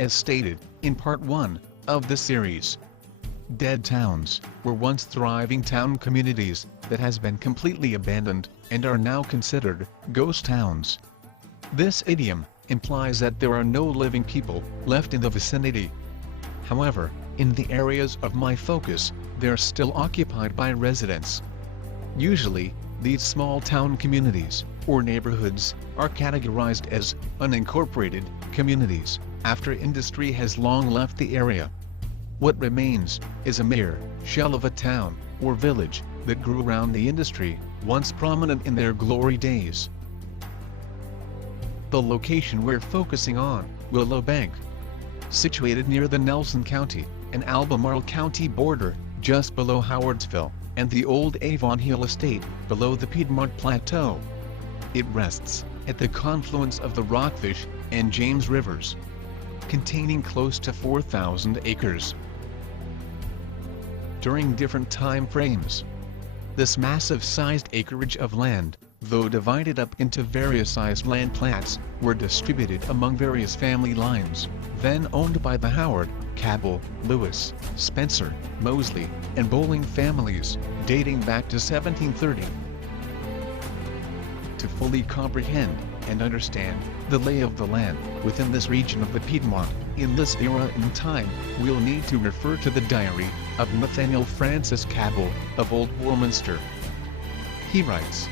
as stated in Part 1 of the series. Dead towns were once thriving town communities that has been completely abandoned and are now considered ghost towns. This idiom implies that there are no living people left in the vicinity. However, in the areas of my focus, they are still occupied by residents. Usually, these small town communities, or neighborhoods, are categorized as unincorporated communities after industry has long left the area. What remains is a mere shell of a town or village that grew around the industry, once prominent in their glory days. The location we're focusing on, Willow Bank, situated near the Nelson County and Albemarle County border, just below Howardsville, and the old Avon Hill Estate, below the Piedmont Plateau. It rests at the confluence of the Rockfish and James Rivers, containing close to 4,000 acres. During different time frames, this massive-sized acreage of land, though divided up into various sized land plats, were distributed among various family lines, then owned by the Howard, Cabell, Lewis, Spencer, Mosley, and Bowling families, dating back to 1730. To fully comprehend and understand the lay of the land within this region of the Piedmont, in this era in time, we'll need to refer to the diary of Nathaniel Francis Cabell of Old Warminster. He writes,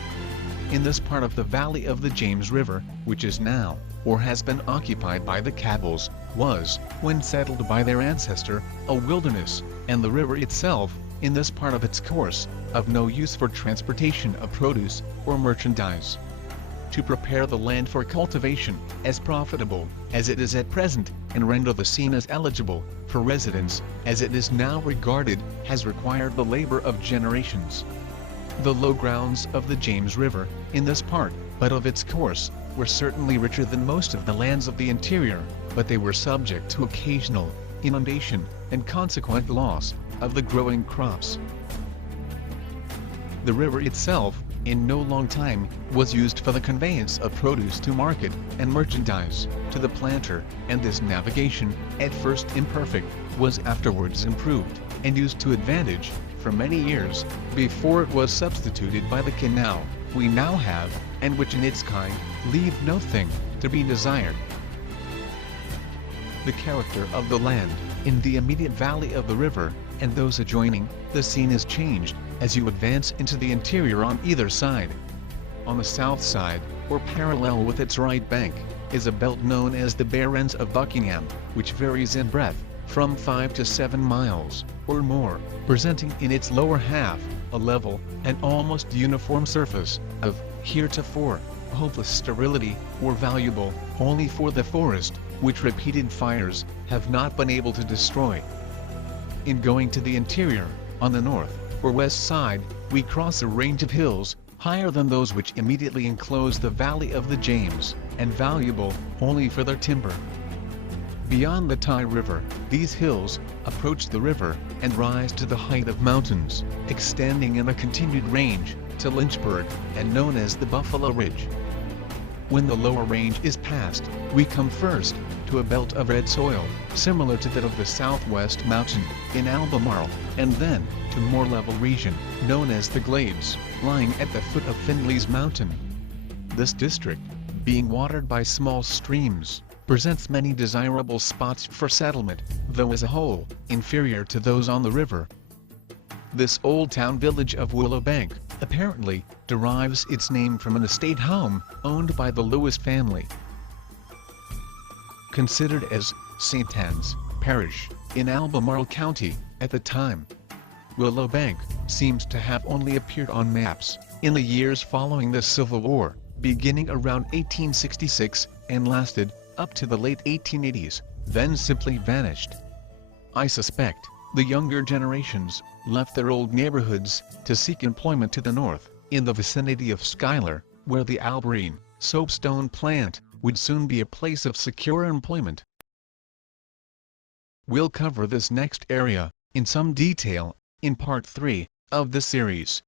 "In this part of the valley of the James River, which is now, or has been occupied by the Cabells, was, when settled by their ancestor, a wilderness, and the river itself, in this part of its course, of no use for transportation of produce or merchandise. To prepare the land for cultivation, as profitable as it is at present, and render the scene as eligible for residence as it is now regarded, has required the labor of generations. The low grounds of the James River, in this part, but of its course, were certainly richer than most of the lands of the interior, but they were subject to occasional inundation and consequent loss of the growing crops. The river itself, in no long time, was used for the conveyance of produce to market and merchandise to the planter, and this navigation, at first imperfect, was afterwards improved and used to advantage for many years before it was substituted by the canal we now have, and which in its kind leave nothing to be desired. The character of the land in the immediate valley of the river and those adjoining the scene is changed as you advance into the interior on either side. On the south side, or parallel with its right bank, is a belt known as the Barrens of Buckingham, which varies in breadth from 5 to 7 miles or more, presenting in its lower half a level and almost uniform surface of heretofore hopeless sterility, or valuable only for the forest, which repeated fires have not been able to destroy. In going to the interior, on the north or west side, we cross a range of hills, higher than those which immediately enclose the valley of the James, and valuable only for their timber. Beyond the Ty River, these hills approach the river and rise to the height of mountains, extending in a continued range to Lynchburg, and known as the Buffalo Ridge. When the lower range is passed, we come first to a belt of red soil, similar to that of the Southwest Mountain in Albemarle, and then to more level region, known as the Glades, lying at the foot of Findley's Mountain. This district, being watered by small streams, presents many desirable spots for settlement, though as a whole, inferior to those on the river. This old town village of Willow Bank, apparently, derives its name from an estate home owned by the Lewis family. Considered as St. Anne's Parish in Albemarle County at the time, Willow Bank seems to have only appeared on maps in the years following the Civil War, beginning around 1866 and lasted up to the late 1880s, then simply vanished. I suspect the younger generations left their old neighborhoods to seek employment to the north, in the vicinity of Schuyler, where the Alberine soapstone plant would soon be a place of secure employment. We'll cover this next area in some detail in Part 3 of the series.